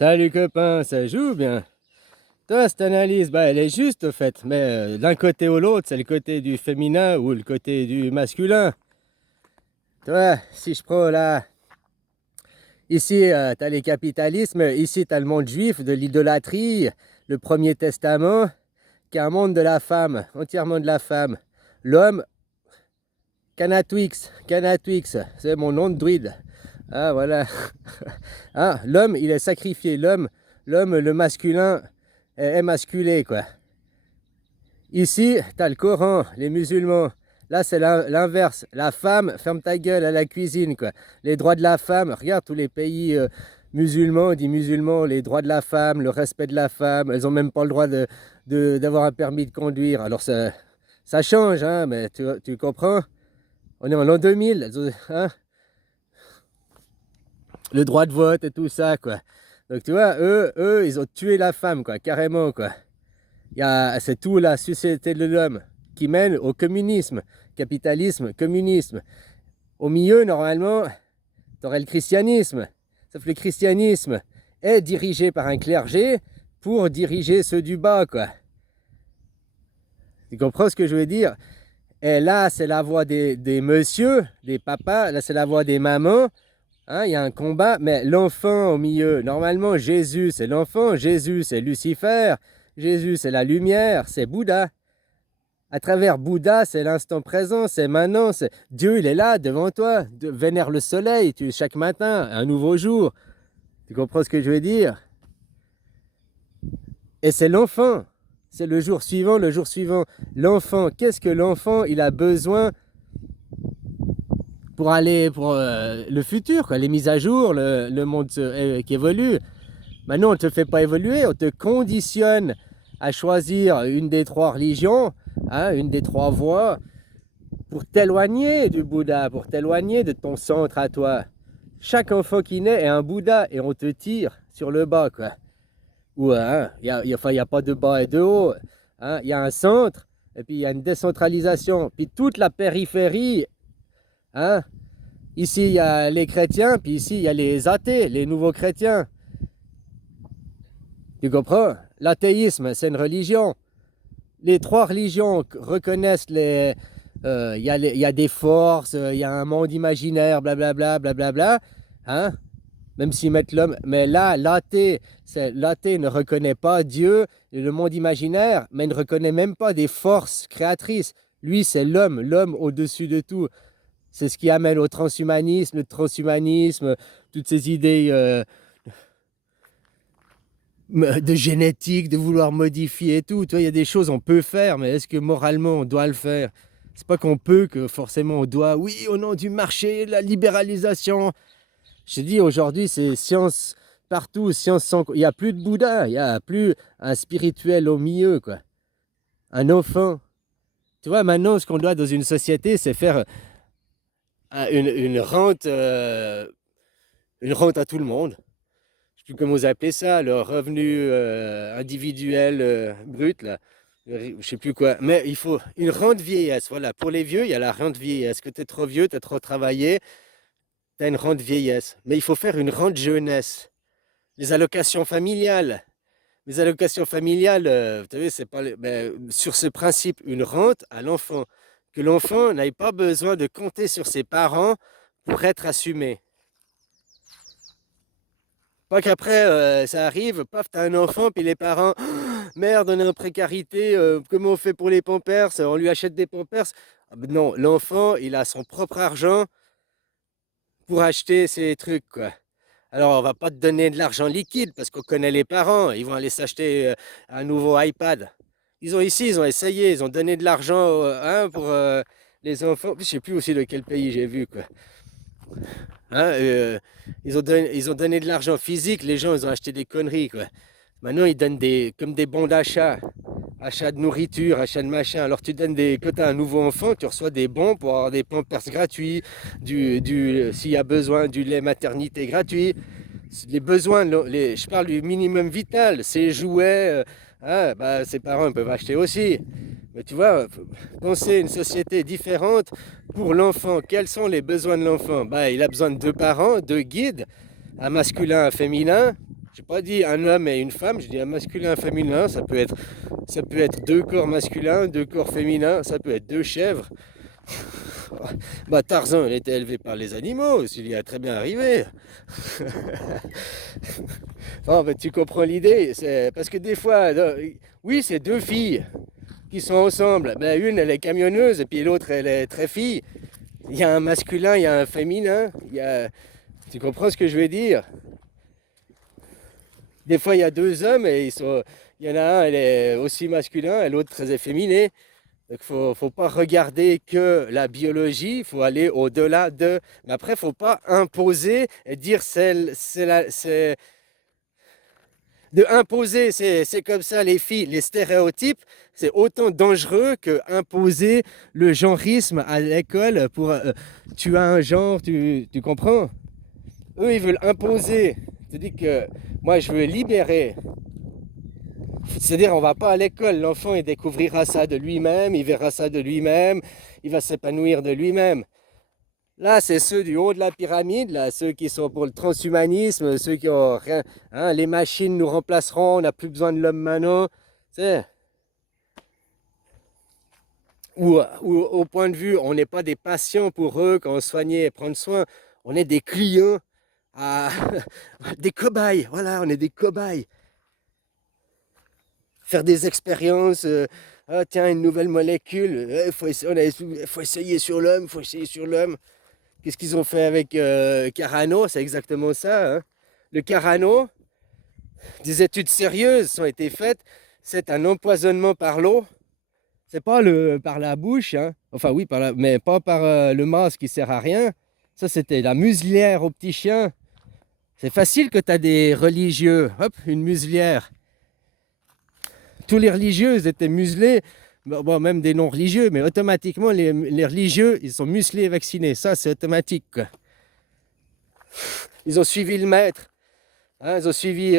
Salut copain, ça joue bien. Toi, cette analyse, elle est juste au fait, mais d'un côté ou l'autre, c'est le côté du féminin ou le côté du masculin. Toi, si je prends là, ici, t'as les capitalismes, ici, t'as le monde juif, de l'idolâtrie, le Premier Testament, qui est un monde de la femme, entièrement de la femme. L'homme, Canatwix, c'est mon nom de druide. Ah, voilà. Ah, l'homme, il est sacrifié. L'homme, le masculin, est émasculé, quoi. Ici, tu as le Coran, les musulmans. Là, c'est l'inverse. La femme, ferme ta gueule à la cuisine, quoi. Les droits de la femme, regarde tous les pays musulmans, dit musulmans, les droits de la femme, le respect de la femme. Elles n'ont même pas le droit d'avoir un permis de conduire. Alors, ça change, hein, mais tu comprends? On est en l'an 2000, hein? Le droit de vote et tout ça, quoi. Donc, tu vois, eux, ils ont tué la femme, quoi, carrément, quoi. C'est tout la société de l'homme qui mène au communisme, capitalisme, communisme. Au milieu, normalement, tu aurais le christianisme. Sauf que le christianisme est dirigé par un clergé pour diriger ceux du bas, quoi. Tu comprends ce que je veux dire? Et là, c'est la voix des messieurs, des papas. Là, c'est la voix des mamans. Hein, il y a un combat, mais l'enfant au milieu. Normalement, Jésus, c'est l'enfant. Jésus, c'est Lucifer. Jésus, c'est la lumière, c'est Bouddha. À travers Bouddha, c'est l'instant présent, c'est maintenant. Dieu, il est là devant toi. Vénère le soleil chaque matin, un nouveau jour. Tu comprends ce que je veux dire? Et c'est l'enfant. C'est le jour suivant, le jour suivant. L'enfant, qu'est-ce que l'enfant, il a besoin pour aller pour le futur, quoi, les mises à jour, le monde qui évolue. Maintenant, on ne te fait pas évoluer, on te conditionne à choisir une des trois religions, hein, une des trois voies, pour t'éloigner du Bouddha, pour t'éloigner de ton centre à toi. Chaque enfant qui naît est un Bouddha et on te tire sur le bas, quoi. Ou, hein, il n'y a pas de bas et de haut. Hein, il y a un centre et puis il y a une décentralisation. Puis toute la périphérie, hein, ici il y a les chrétiens, puis ici il y a les athées, les nouveaux chrétiens. Tu comprends? L'athéisme, c'est une religion. Les trois religions reconnaissent il y a des forces, il y a un monde imaginaire, blablabla, blablabla, hein? Même s'ils mettent l'homme. Mais là, l'athée ne reconnaît pas Dieu, le monde imaginaire, mais il ne reconnaît même pas des forces créatrices. Lui, c'est l'homme au-dessus de tout. C'est ce qui amène au transhumanisme, le transhumanisme, toutes ces idées de génétique, de vouloir modifier et tout. Tu vois, il y a des choses on peut faire, mais est-ce que moralement on doit le faire? C'est pas qu'on peut que forcément on doit. Oui, au nom du marché, la libéralisation. Je te dis, aujourd'hui, c'est science partout, science sans. Il n'y a plus de Bouddha, il n'y a plus un spirituel au milieu, quoi. Un enfant. Tu vois, maintenant, ce qu'on doit dans une société, c'est faire une rente à tout le monde. Je ne sais plus comment vous appelez ça, le revenu individuel brut, là. Je ne sais plus quoi. Mais il faut une rente vieillesse. Voilà, pour les vieux, il y a la rente vieillesse. Que tu es trop vieux, tu as trop travaillé, tu as une rente vieillesse. Mais il faut faire une rente jeunesse. Les allocations familiales. Les allocations familiales, vous savez, c'est pas sur ce principe, une rente à l'enfant. Que l'enfant n'ait pas besoin de compter sur ses parents pour être assumé. Pas qu'après, ça arrive, paf, t'as un enfant, puis les parents, merde, on est en précarité, comment on fait pour les pampers? On lui achète des pampers? Ah ben non, l'enfant, il a son propre argent pour acheter ses trucs, quoi. Alors, on va pas te donner de l'argent liquide parce qu'on connaît les parents. Ils vont aller s'acheter un nouveau iPad. Ils ont essayé, ils ont donné de l'argent hein, pour les enfants. Je sais plus aussi de quel pays j'ai vu, quoi. Hein, ils ont donné de l'argent physique. Les gens, ils ont acheté des conneries, quoi. Maintenant, ils donnent comme des bons d'achat. Achat de nourriture, achat de machin. Alors, quand tu as un nouveau enfant, tu reçois des bons pour avoir des pampers gratuits, s'il y a besoin, du lait maternité gratuit. Les besoins, je parle du minimum vital, ces jouets, hein, ses parents peuvent acheter aussi. Mais tu vois, penser une société différente pour l'enfant. Quels sont les besoins de l'enfant? Il a besoin de deux parents, deux guides, un masculin, un féminin. J'ai pas dit un homme et une femme, je dis un masculin, un féminin. Ça peut être deux corps masculins, deux corps féminins, ça peut être deux chèvres. Bah Tarzan, il était élevé par les animaux, il y a très bien arrivé. Non, mais tu comprends l'idée, c'est parce que des fois, oui, c'est deux filles qui sont ensemble. Ben, une, elle est camionneuse et puis l'autre, elle est très fille. Il y a un masculin, il y a un féminin. Tu comprends ce que je veux dire? Des fois, il y a deux hommes et il y en a un, elle est aussi masculin et l'autre très efféminé. Donc, faut pas regarder que la biologie, il faut aller au-delà de. Mais après, faut pas imposer et dire de imposer, c'est comme ça les filles, les stéréotypes, c'est autant dangereux que imposer le genrisme à l'école pour tu as un genre, tu comprends? Eux, ils veulent imposer. Je te dis que moi, je veux libérer. C'est-à-dire, on va pas à l'école, l'enfant, il découvrira ça de lui-même, il verra ça de lui-même, il va s'épanouir de lui-même. Là, c'est ceux du haut de la pyramide, là, ceux qui sont pour le transhumanisme, ceux qui ont rien. Hein, les machines nous remplaceront, on n'a plus besoin de l'homme maintenant. Tu sais, ou au point de vue, on n'est pas des patients pour eux quand on soignait et prendre soin. On est des clients, à... des cobayes. Voilà, on est des cobayes. Faire des expériences. Ah, tiens, une nouvelle molécule. Faut essayer sur l'homme, faut essayer sur l'homme. Qu'est-ce qu'ils ont fait avec Carano? C'est exactement ça. Hein. Le Carano, des études sérieuses ont été faites. C'est un empoisonnement par l'eau. C'est pas par la bouche, hein. Enfin oui, mais pas par le masque qui sert à rien. Ça, c'était la muselière au petit chien. C'est facile que tu as des religieux. Hop, une muselière. Tous les religieux ils étaient muselés. Bon, même des non-religieux, mais automatiquement, les religieux, ils sont muselés et vaccinés. Ça, c'est automatique, quoi. Ils ont suivi le maître. Hein, ils ont suivi.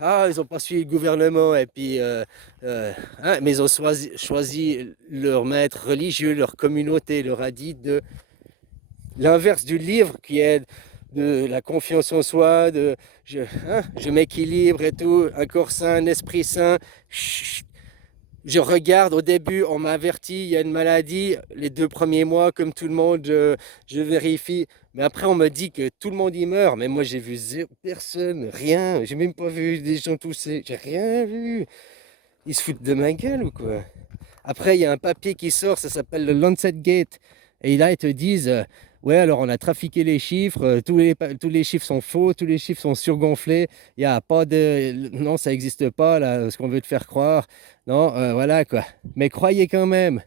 Ils n'ont pas suivi le gouvernement, et puis, mais ils ont choisi leur maître religieux, leur communauté, leur a dit de l'inverse du livre qui est de la confiance en soi, je m'équilibre et tout, un corps sain, un esprit sain. Chut, je regarde, au début, on m'a averti, il y a une maladie, les 2 premiers mois, comme tout le monde, je vérifie. Mais après, on me dit que tout le monde y meurt. Mais moi, j'ai vu personne, rien. J'ai même pas vu des gens tousser. J'ai rien vu. Ils se foutent de ma gueule ou quoi? Après, il y a un papier qui sort, ça s'appelle le Lancet Gate. Et là, ils te disent, ouais, alors on a trafiqué les chiffres, tous les chiffres sont faux, tous les chiffres sont surgonflés, il n'y a pas de... Non, ça n'existe pas, là, ce qu'on veut te faire croire. Non, voilà, quoi. Mais croyez quand même.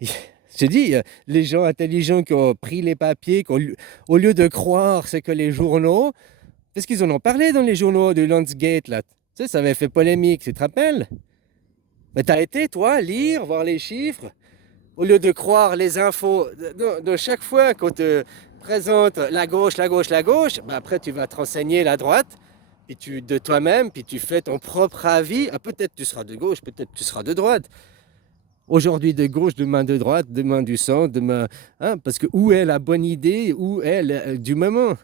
Je te dis, les gens intelligents qui ont pris les papiers, au lieu de croire ce que les journaux... Parce qu'ils en ont parlé dans les journaux du Lancegate, là. Tu sais, ça avait fait polémique, tu te rappelles? Mais t'as été, toi, lire, voir les chiffres, au lieu de croire les infos. De chaque fois qu'on te présente la gauche, la gauche, la gauche, ben après tu vas te renseigner la droite, puis de toi-même, puis tu fais ton propre avis. Ah, peut-être tu seras de gauche, peut-être tu seras de droite. Aujourd'hui de gauche, demain de droite, demain du centre, demain... Hein, parce que où est la bonne idée, où est du moment?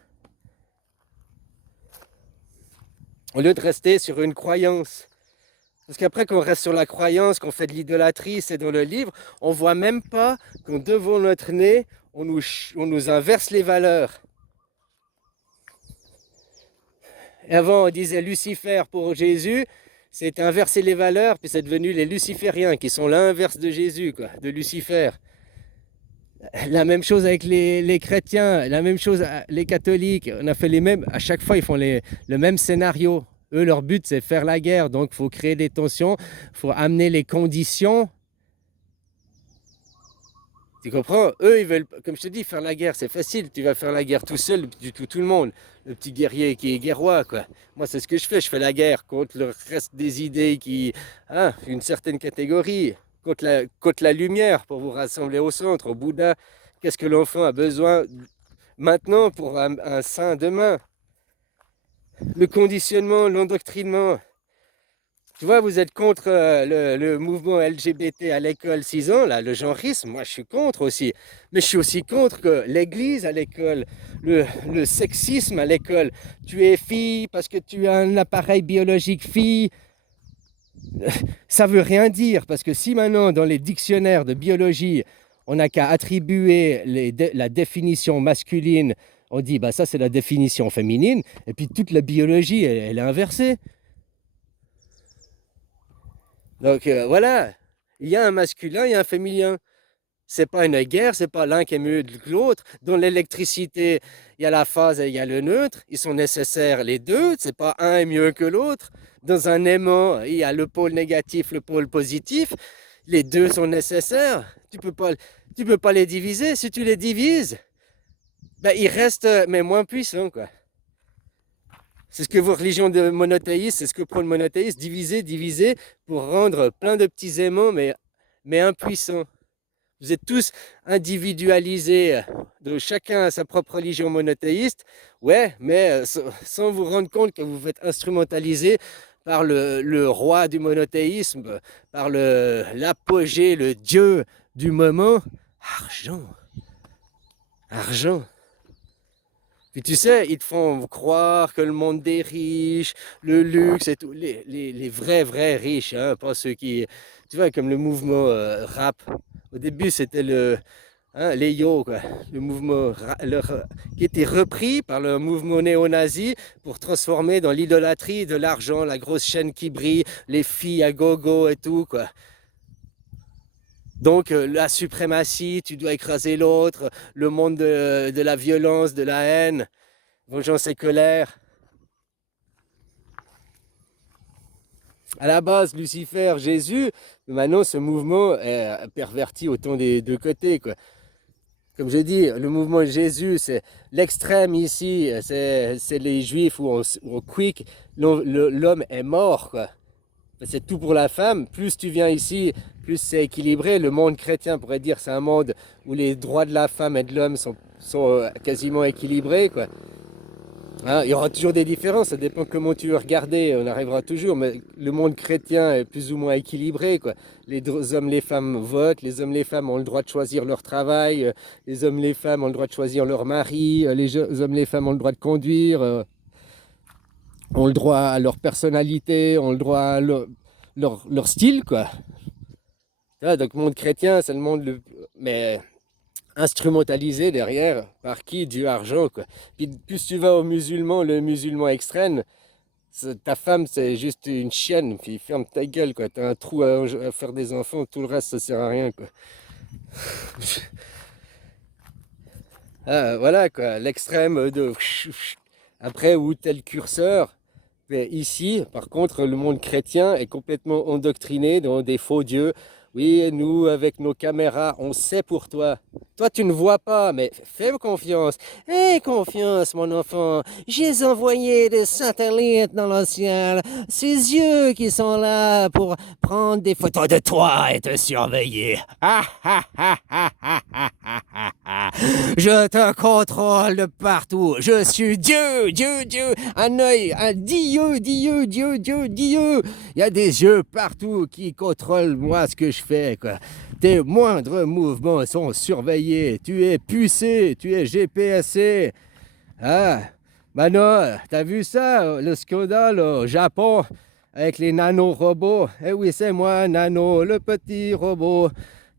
Au lieu de rester sur une croyance. Parce qu'après qu'on reste sur la croyance, qu'on fait de l'idolâtrie, c'est dans le livre, on ne voit même pas qu'en devant notre nez, on nous inverse les valeurs. Et avant, on disait Lucifer pour Jésus, c'est inverser les valeurs, puis c'est devenu les lucifériens, qui sont l'inverse de Jésus, quoi, de Lucifer. La même chose avec les chrétiens, la même chose les catholiques, on a fait les mêmes, à chaque fois ils font le même scénario. Eux, leur but, c'est faire la guerre. Donc, il faut créer des tensions, il faut amener les conditions. Tu comprends? Eux, ils veulent, comme je te dis, faire la guerre, c'est facile. Tu vas faire la guerre tout seul, du tout le monde. Le petit guerrier qui est guerrois, quoi. Moi, c'est ce que je fais la guerre contre le reste des idées une certaine catégorie, contre la lumière pour vous rassembler au centre, au Bouddha. Qu'est-ce que l'enfant a besoin maintenant pour un saint demain? Le conditionnement, l'endoctrinement. Tu vois, vous êtes contre le mouvement LGBT à l'école 6 ans, là, le genrisme, moi je suis contre aussi. Mais je suis aussi contre que l'église à l'école, le sexisme à l'école. Tu es fille parce que tu as un appareil biologique fille. Ça veut rien dire, parce que si maintenant dans les dictionnaires de biologie, on n'a qu'à attribuer la définition masculine, on dit bah ça c'est la définition féminine, et puis toute la biologie elle est inversée. Donc voilà, il y a un masculin, il y a un féminin. C'est pas une guerre, c'est pas l'un qui est mieux que l'autre. Dans l'électricité, il y a la phase et il y a le neutre. Ils sont nécessaires les deux. C'est pas un est mieux que l'autre. Dans un aimant, il y a le pôle négatif, le pôle positif. Les deux sont nécessaires. Tu peux pas les diviser. Si tu les divises, ben, ils restent mais moins puissants, quoi. C'est ce que vos religions de monothéistes, c'est ce que prône le monothéisme, diviser pour rendre plein de petits aimants, mais impuissants. Vous êtes tous individualisés, de chacun a sa propre religion monothéiste, ouais, mais sans vous rendre compte que vous êtes instrumentalisé par le roi du monothéisme, par l'apogée, le dieu du moment, argent, argent. Puis tu sais, ils te font croire que le monde des riches, le luxe et tout, les vrais riches, hein, pas ceux qui, tu vois, comme le mouvement rap. Au début, c'était les yo, quoi, le mouvement qui était repris par le mouvement néo-nazi pour transformer dans l'idolâtrie de l'argent, la grosse chaîne qui brille, les filles à gogo et tout, quoi. Donc la suprématie, tu dois écraser l'autre, le monde de la violence, de la haine, vengeance et colère. À la base, Lucifer, Jésus, maintenant ce mouvement est perverti autant des deux côtés, quoi. Comme je dis, le mouvement Jésus, c'est l'extrême ici, c'est les juifs où on quick, l'homme est mort, quoi. C'est tout pour la femme. Plus tu viens ici, plus c'est équilibré. Le monde chrétien pourrait dire c'est un monde où les droits de la femme et de l'homme sont quasiment équilibrés, quoi. Hein, il y aura toujours des différences, ça dépend comment tu veux regarder, on arrivera toujours, mais le monde chrétien est plus ou moins équilibré, quoi. Les hommes, les femmes votent, les hommes, les femmes ont le droit de choisir leur travail, les hommes, les femmes ont le droit de choisir leur mari, les hommes, les femmes ont le droit de conduire, ont le droit à leur personnalité, ont le droit à leur style, quoi. Donc le monde chrétien, c'est le monde mais instrumentalisé derrière par qui? Du argent, quoi. Puis plus tu vas aux musulmans, le musulman extrême, ta femme c'est juste une chienne, puis ferme ta gueule, quoi. T'as un trou à faire des enfants, tout le reste ça sert à rien, quoi. Ah, voilà, quoi, l'extrême de après où tel curseur. Mais ici, par contre, le monde chrétien est complètement endoctriné dans des faux dieux. Oui, nous, avec nos caméras, on sait pour toi. Toi, tu ne vois pas, mais fais-moi confiance. Aie confiance, mon enfant. J'ai envoyé des satellites dans le ciel. Ces yeux qui sont là pour prendre des photos de toi et te surveiller. Je te contrôle de partout. Je suis Dieu, Dieu, Dieu. Un œil, un Dieu, Dieu, Dieu, Dieu, Dieu. Il y a des yeux partout qui contrôlent moi ce que je fais, quoi. Tes moindres mouvements sont surveillés. Tu es pucé, tu es GPSé. Ah, Mano, t'as vu ça, le scandale au Japon avec les nanorobots? Eh oui, c'est moi, Nano, le petit robot.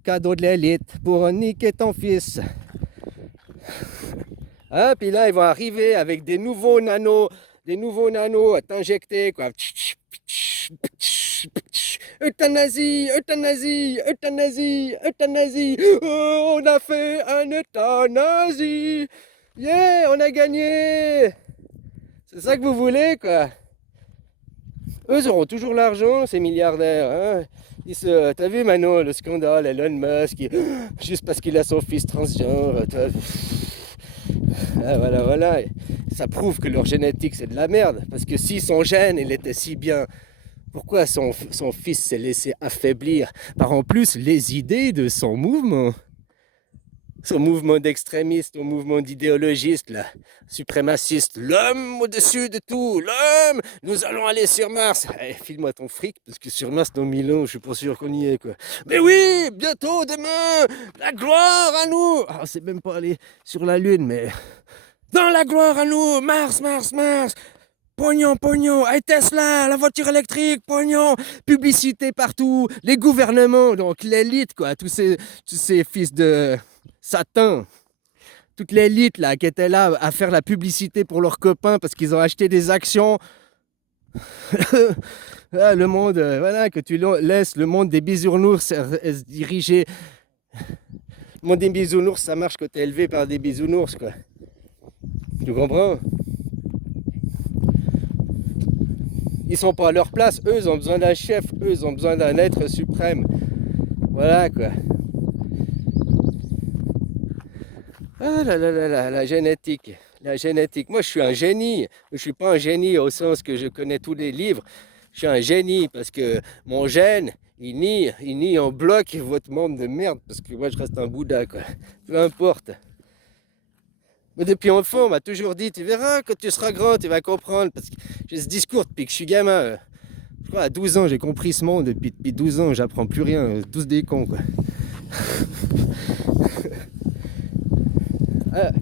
Cadeau de l'élite pour niquer ton fils. Hein, puis là, ils vont arriver avec des nouveaux nanos à t'injecter, quoi. Euthanasie, euthanasie, euthanasie, euthanasie. Oh, on a fait un euthanasie. Yeah, on a gagné. C'est ça que vous voulez, quoi. Eux auront toujours l'argent, ces milliardaires. Hein. T'as vu Manon, le scandale, Elon Musk, juste parce qu'il a son fils transgenre. Ah, voilà, voilà. Ça prouve que leur génétique, c'est de la merde. Parce que si son gène, il était si bien, pourquoi son fils s'est laissé affaiblir par en plus les idées de son mouvement? son mouvement d'extrémistes, son mouvement d'idéologistes, là, suprémacistes. L'homme au-dessus de tout, l'homme, nous allons aller sur Mars. Eh, file-moi ton fric, parce que sur Mars, dans 1000 ans, je suis pas sûr qu'on y est, quoi. Mais oui, bientôt, demain, la gloire à nous. Ah, c'est même pas aller sur la Lune, mais dans la gloire à nous, Mars, Mars, Mars. Pognon, pognon, hey Tesla, la voiture électrique, pognon, publicité partout, les gouvernements, donc l'élite, quoi, tous ces fils de Satan, toute l'élite là qui était là à faire la publicité pour leurs copains parce qu'ils ont acheté des actions. Ah, le monde, voilà, que tu laisses le monde des bisounours se diriger. Le monde des bisounours, ça marche quand t'es élevé par des bisounours, quoi. Tu comprends? Ils sont pas à leur place, eux ils ont besoin d'un chef, eux ils ont besoin d'un être suprême. Voilà quoi. Ah là là là là, la génétique. La génétique. Moi je suis un génie. Je suis pas un génie au sens que je connais tous les livres. Je suis un génie parce que mon gène, il nie en bloc votre monde de merde parce que moi je reste un Bouddha quoi. Peu importe. Mais depuis enfant, on m'a toujours dit, tu verras, quand tu seras grand, tu vas comprendre. Parce que j'ai ce discours depuis que je suis gamin. Je crois à 12 ans, j'ai compris ce monde. Depuis 12 ans, j'apprends plus rien. Tous des cons, quoi. Ah,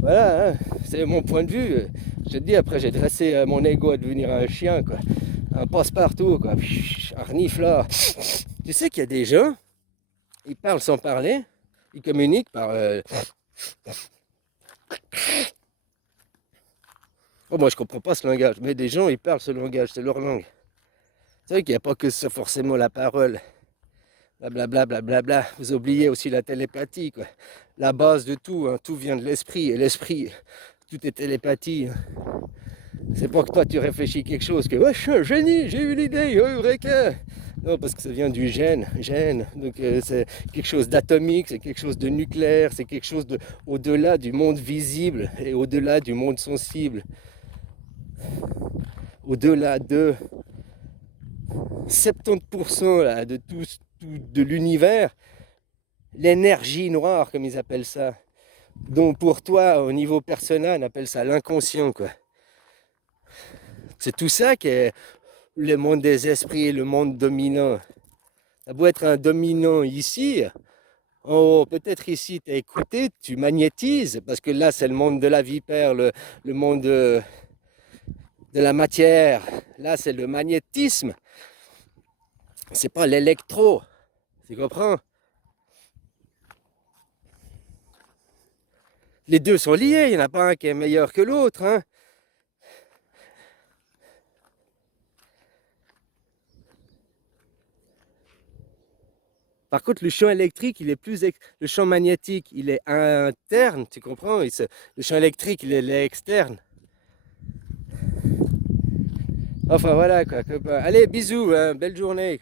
voilà, hein, c'est mon point de vue. Je te dis, après, j'ai dressé mon ego à devenir un chien, quoi. Un passe-partout, quoi. Un reniflard. Tu sais qu'il y a des gens, ils parlent sans parler. Ils communiquent par... Oh, moi, je comprends pas ce langage. Mais des gens, ils parlent ce langage, c'est leur langue. C'est vrai qu'il n'y a pas que ça, forcément la parole. Blablabla, blablabla. Vous oubliez aussi la télépathie, quoi. La base de tout, hein. Tout vient de l'esprit. Et l'esprit, tout est télépathie. Hein. C'est pas que toi tu réfléchis quelque chose, que ouais, je suis un génie, j'ai eu l'idée, oh, eureka. Non, parce que ça vient du gène. Donc c'est quelque chose d'atomique, c'est quelque chose de nucléaire, c'est quelque chose de au-delà du monde visible et au-delà du monde sensible. Au-delà de 70% là, de tout de l'univers, l'énergie noire, comme ils appellent ça. Donc pour toi, au niveau personnel, on appelle ça l'inconscient, quoi. C'est tout ça qui est le monde des esprits, le monde dominant. Ça doit être un dominant ici. En haut, peut-être ici, tu as écouté, tu magnétises, parce que là, c'est le monde de la vipère, le monde de la matière. Là, c'est le magnétisme. C'est pas l'électro. Tu comprends? Les deux sont liés, il n'y en a pas un qui est meilleur que l'autre. Hein. Par contre, le champ électrique, il est plus... Le champ magnétique, il est interne, tu comprends? Le champ électrique, il est externe. Enfin, voilà, quoi. Allez, bisous, hein, belle journée.